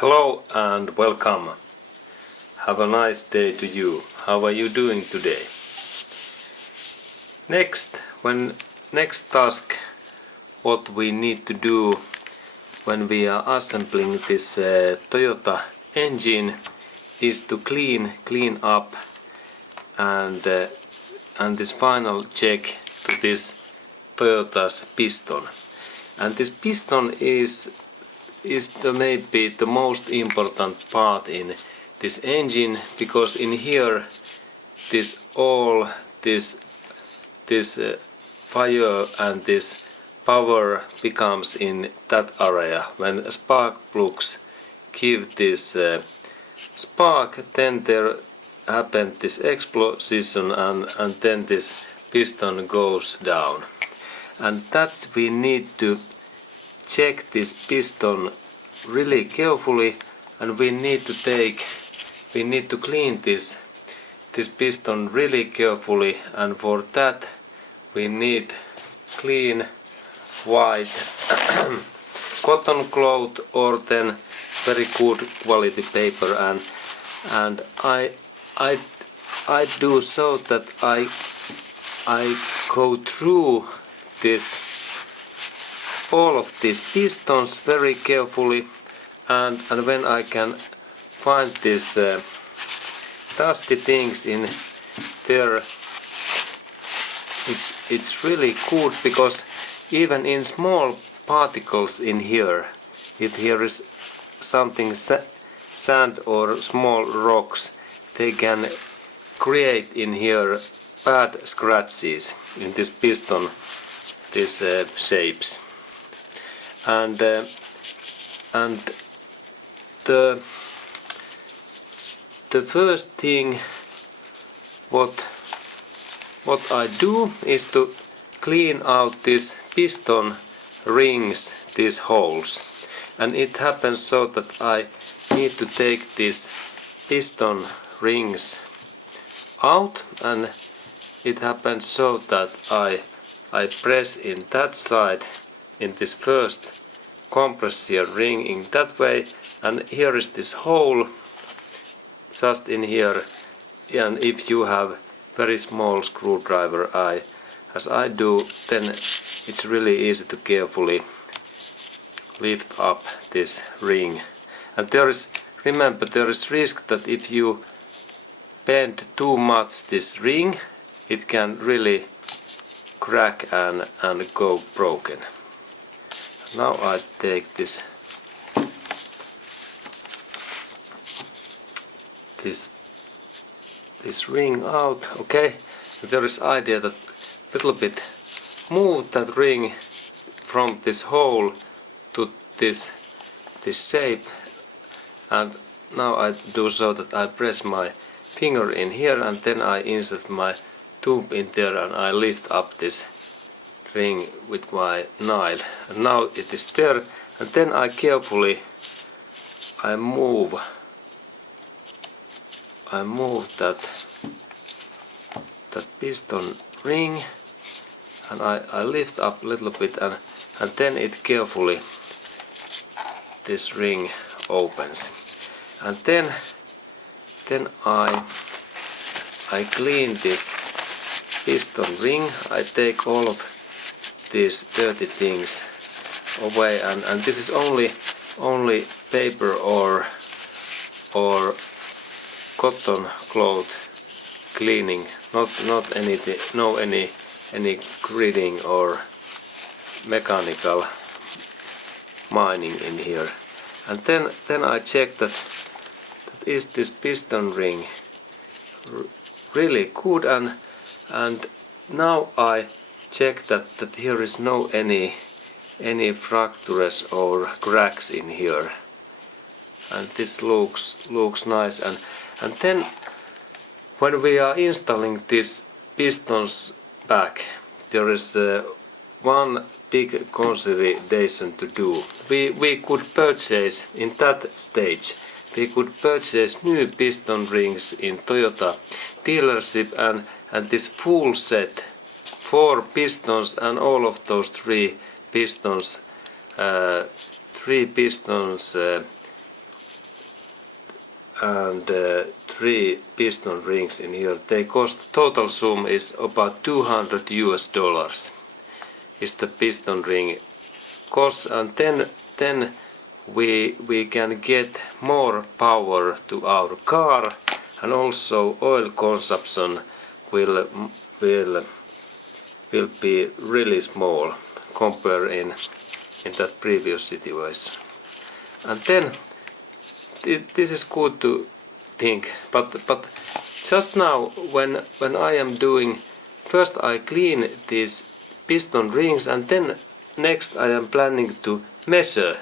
Hello and welcome. Have a nice day to you. How are you doing today? Next task what we need to do when we are assembling this Toyota engine is to clean up and this final check to this Toyota's piston. And this piston is maybe the most important part in this engine, because in here this fire and this power becomes in that area. When spark plugs give this spark, then there happens this explosion and then this piston goes down. And that's we need to check this piston really carefully, and we need to clean this piston really carefully, and for that we need clean white cotton cloth or then very good quality paper, and I do so that I go through all of these pistons very carefully, and when I can find these dusty things in there, it's really good, because even in small particles in here, if here is something sand or small rocks, they can create in here bad scratches in this piston, these shapes. And the first thing what I do is to clean out these piston rings, these holes. And it happens so that I need to take these piston rings out, and it happens so that I press in that side in this first compressor ring in that way, and here is this hole just in here. And if you have very small screwdriver as I do, then it's really easy to carefully lift up this ring. And remember, there is risk that if you bend too much this ring, it can really crack and go broken. Now I take this ring out. Okay, there is idea that little bit move that ring from this hole to this shape, and now I do so that I press my finger in here, and then I insert my tube in there, and I lift up this ring with my nail, and now it is there. And then I carefully move that piston ring, and I lift up a little bit, and then it carefully, this ring opens, and then I clean this piston ring. I take all of these dirty things away, and this is only paper or cotton cloth cleaning, not anything, no any gritting or mechanical mining in here. And then I check that is this piston ring really good, and now I check that here is no any fractures or cracks in here, and this looks nice. And then when we are installing these pistons back, there is one big consideration to do. We could purchase in that stage, we could purchase new piston rings in Toyota dealership, and this full set, 4 pistons and all of those 3 pistons and 3 piston rings in here. They cost, total sum is about $200 is the piston ring cost, and then we can get more power to our car, and also oil consumption will be really small compared in that previous situation. And then this is good to think, but just now when I am doing, first I clean these piston rings, and then next I am planning to measure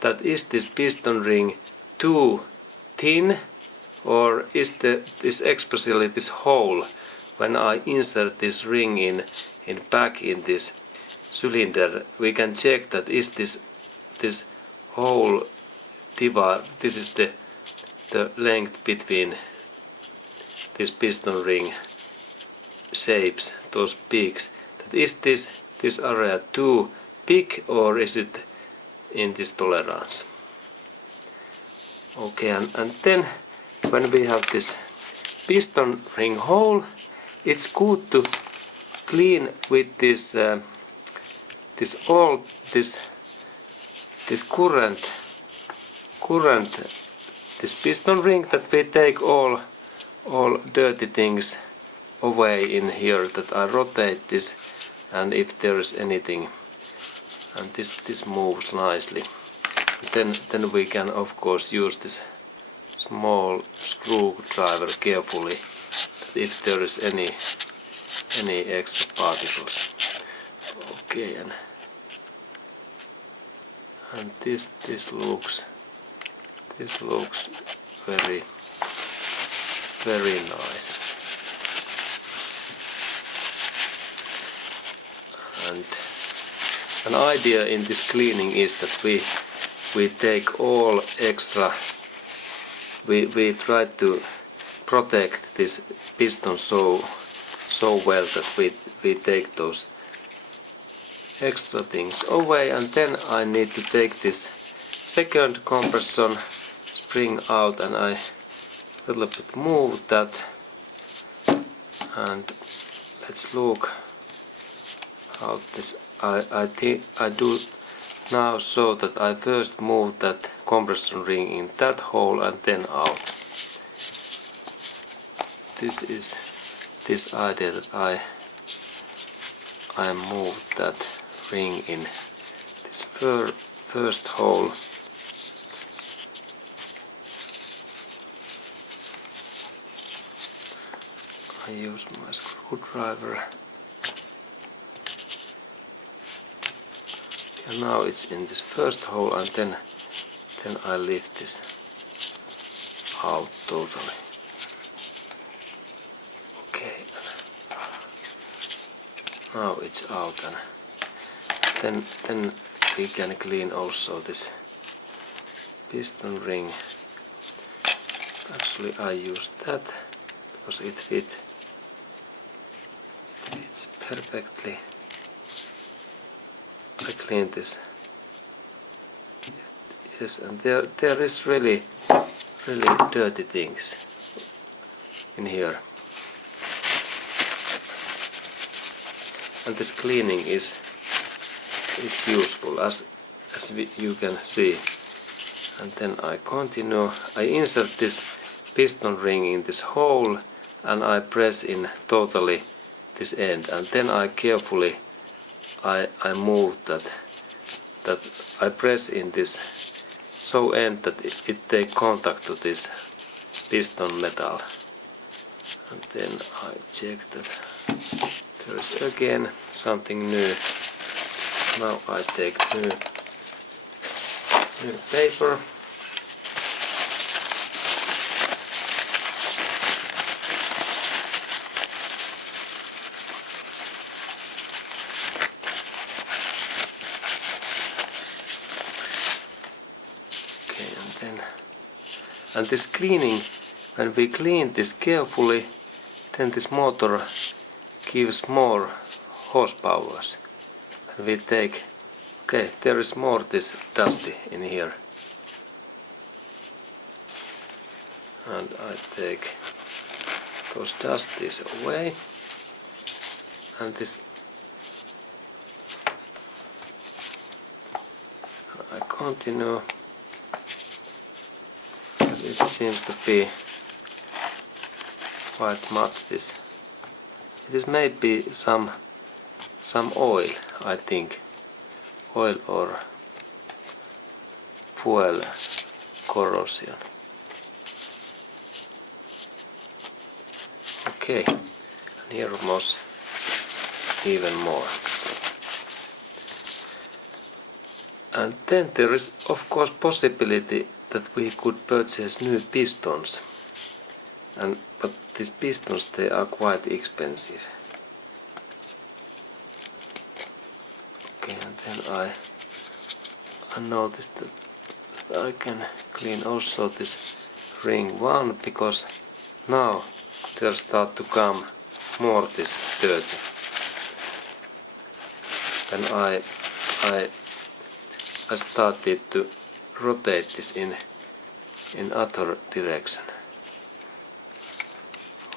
that is this piston ring too thin, or is this especially this hole when I insert this ring in back in this cylinder, we can check that is this hole divide, this is the length between this piston ring shapes, those peaks, that is this area too big, or is it in this tolerance. Okay, and then when we have this piston ring hole, it's good to clean with this current this piston ring, that we take all dirty things away in here, that I rotate this, and if there is anything, and this moves nicely, then we can of course use this small screwdriver carefully, if there is any extra particles. Okay, and this looks very nice. And an idea in this cleaning is that we take all extra, we try to protect this piston so well that we take those extra things away, and then I need to take this second compression spring out, and I little bit move that, and let's look how this I think I do now, so that I first move that compression ring in that hole and then out. This is this idea that I moved that ring in this first hole. I use my screwdriver, and now it's in this first hole, and then I lift this out totally. Okay, now it's out, and then we can clean also this piston ring. Actually I use that because it fits perfectly. I clean this. Yes, and there is really dirty things in here. And this cleaning is useful, as you can see. And then I continue. I insert this piston ring in this hole, and I press in totally this end, and then I carefully I move that I press in this so end that it take contact to this piston metal, and then I check that there is again something new. Now I take new paper. And this cleaning, when we clean this carefully, then this motor gives more horsepower. And we take, okay, there is more this dusty in here. and I take those dusties away, and this I continue, but it seems to be quite much this. It is maybe some oil, I think, oil or fuel corrosion. Okay, and here was even more. And then there is of course possibility that we could purchase new pistons, but these pistons, they are quite expensive. Okay, and then I noticed that I can clean also this ring 1, because now there start to come more this dirty. Then I started to rotate this in other direction.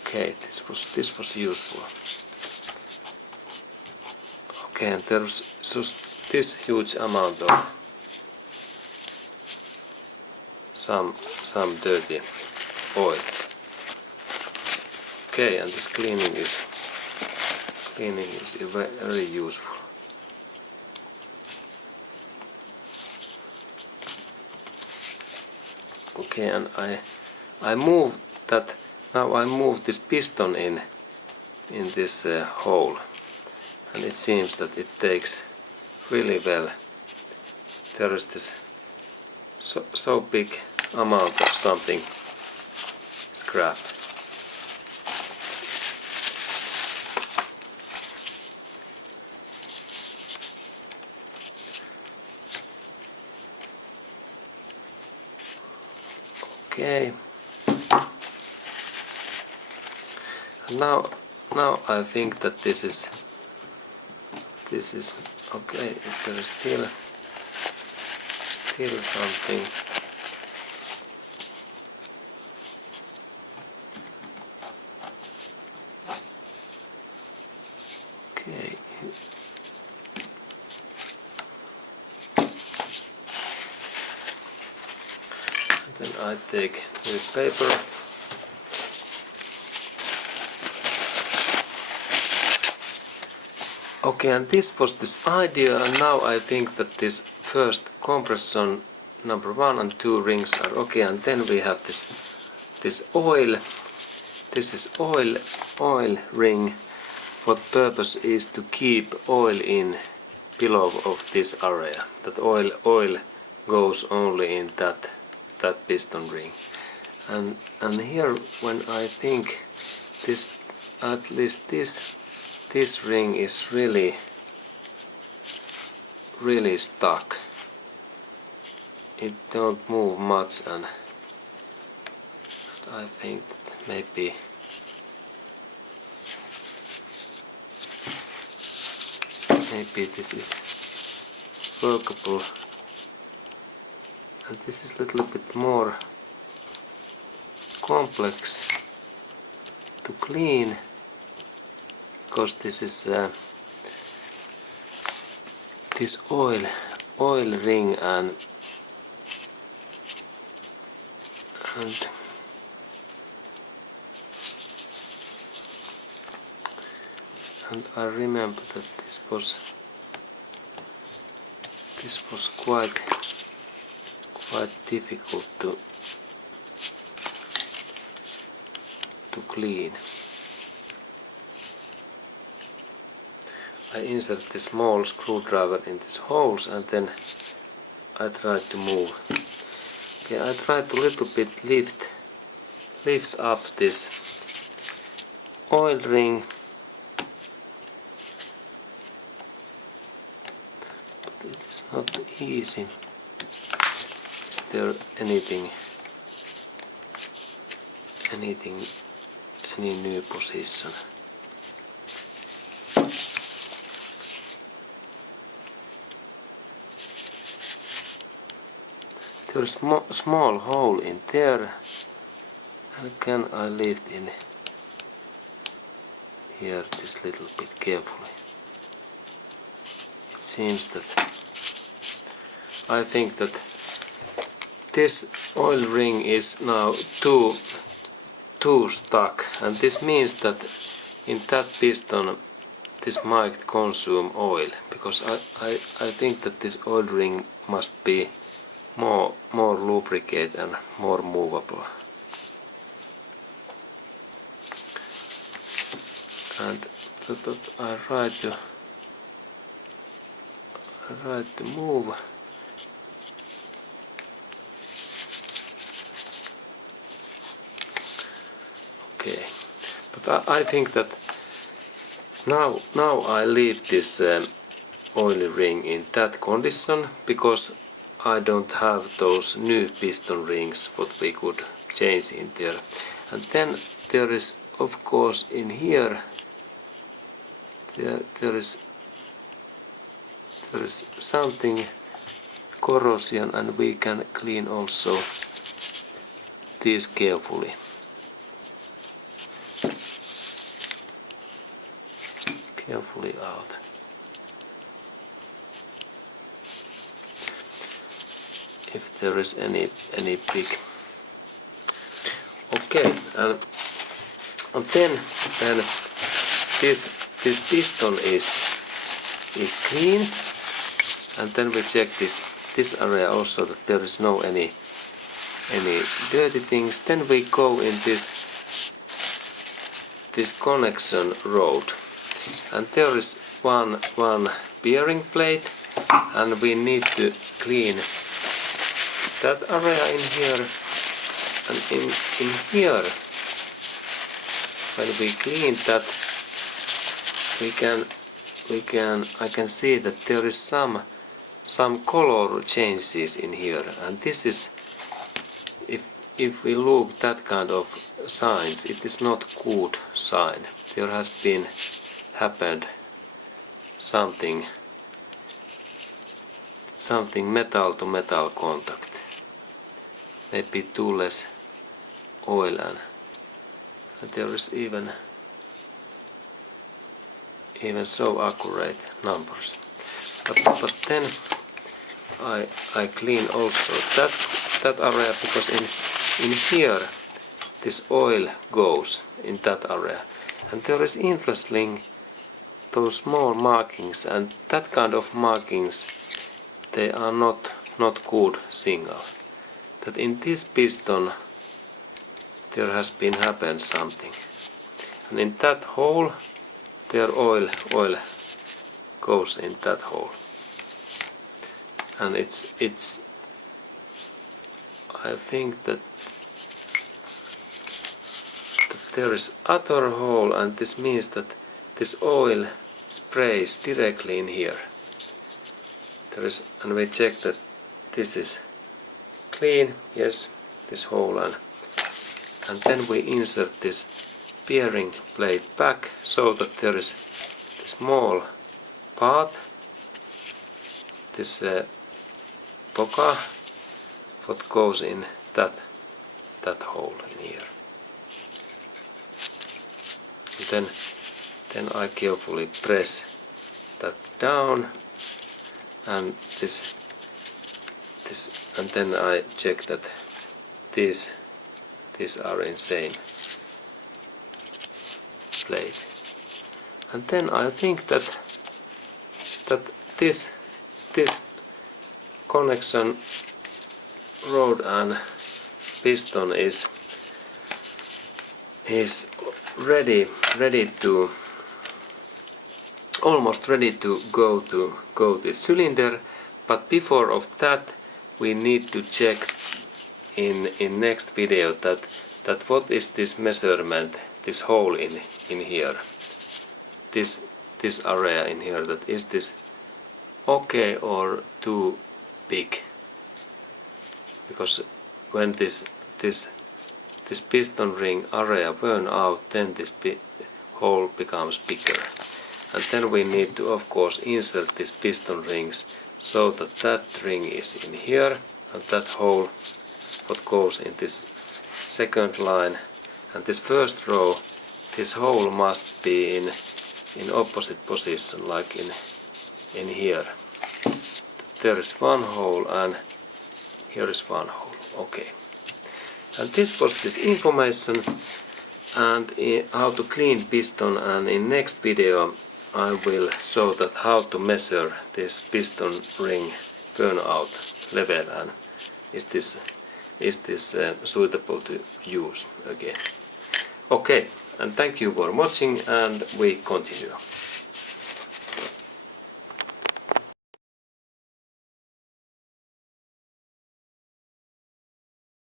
Okay, this was useful. Okay, and there's just this huge amount of some dirty oil. Okay, and this cleaning is very useful. Okay, and I move that. Now I move this piston in this hole, and it seems that it takes really well. There is this so big amount of something scrap. Okay. Now I think that this is okay. There is still something. Okay. Then I take newspaper. Okay, and this was this idea, and now I think that this first compression number 1 and 2 rings are okay, and then we have this oil. This is oil ring. What purpose is to keep oil in below of this area. That oil goes only in that piston ring. And here, when I think this, at least this ring is really stuck. It don't move much, and I think that maybe this is workable, and this is a little bit more complex to clean, because this is this oil ring, and I remember that this was quite difficult to clean. I insert the small screwdriver in these holes, and then I try to move. Okay, I try to little bit lift up this oil ring, but it is not easy. Is there any new position? There is a small hole in there, And can I lift in here this little bit carefully? It seems that I think that this oil ring is now too stuck, and this means that in that piston this might consume oil, because I think that this oil ring must be more lubricated and more movable. And that I try to move. Okay, but I think that now I leave this oil ring in that condition, because I don't have those new piston rings what we could change in there. And then there is, of course, in here there is something corrosion, and we can clean also these carefully. Out. If there is any big. Okay, and then this piston is clean, and then we check this area also that there is no any dirty things. Then we go in this connection rod, and there is one bearing plate, and we need to clean that area in here. And in here, when we clean that, I can see that there is some color changes in here, and this is, if we look that kind of signs, it is not good sign. There has been happened something metal to metal contact, maybe too less oil, and there is even so accurate numbers. But then I clean also that area, because in here this oil goes in that area, and there is interesting those small markings, and that kind of markings, they are not good signal that in this piston there has been happened something, and in that hole their oil goes in that hole, and it's I think that there is other hole, and this means that this oil sprays directly in here. There is, and we check that this is clean, yes, this hole, and then we insert this bearing plate back, so that there is the small part, this poka, what goes in that hole in here. And then I carefully press that down, and this, and then I check that these are in same plate. And then I think that this connection rod and piston is ready to almost ready to go this cylinder. But before of that, we need to check in next video that what is this measurement, this hole in here, this area in here, that is this okay or too big, because when this piston ring area burn out, then this hole becomes bigger, and then we need to of course insert these piston rings so that ring is in here, and that hole what goes in this second line and this first row, this hole must be in opposite position, like in here. There is one hole and here is one hole. Okay. And this was this information and how to clean piston, and in next video I will show that how to measure this piston ring burnout level and is this suitable to use again. Okay, and thank you for watching, and we continue.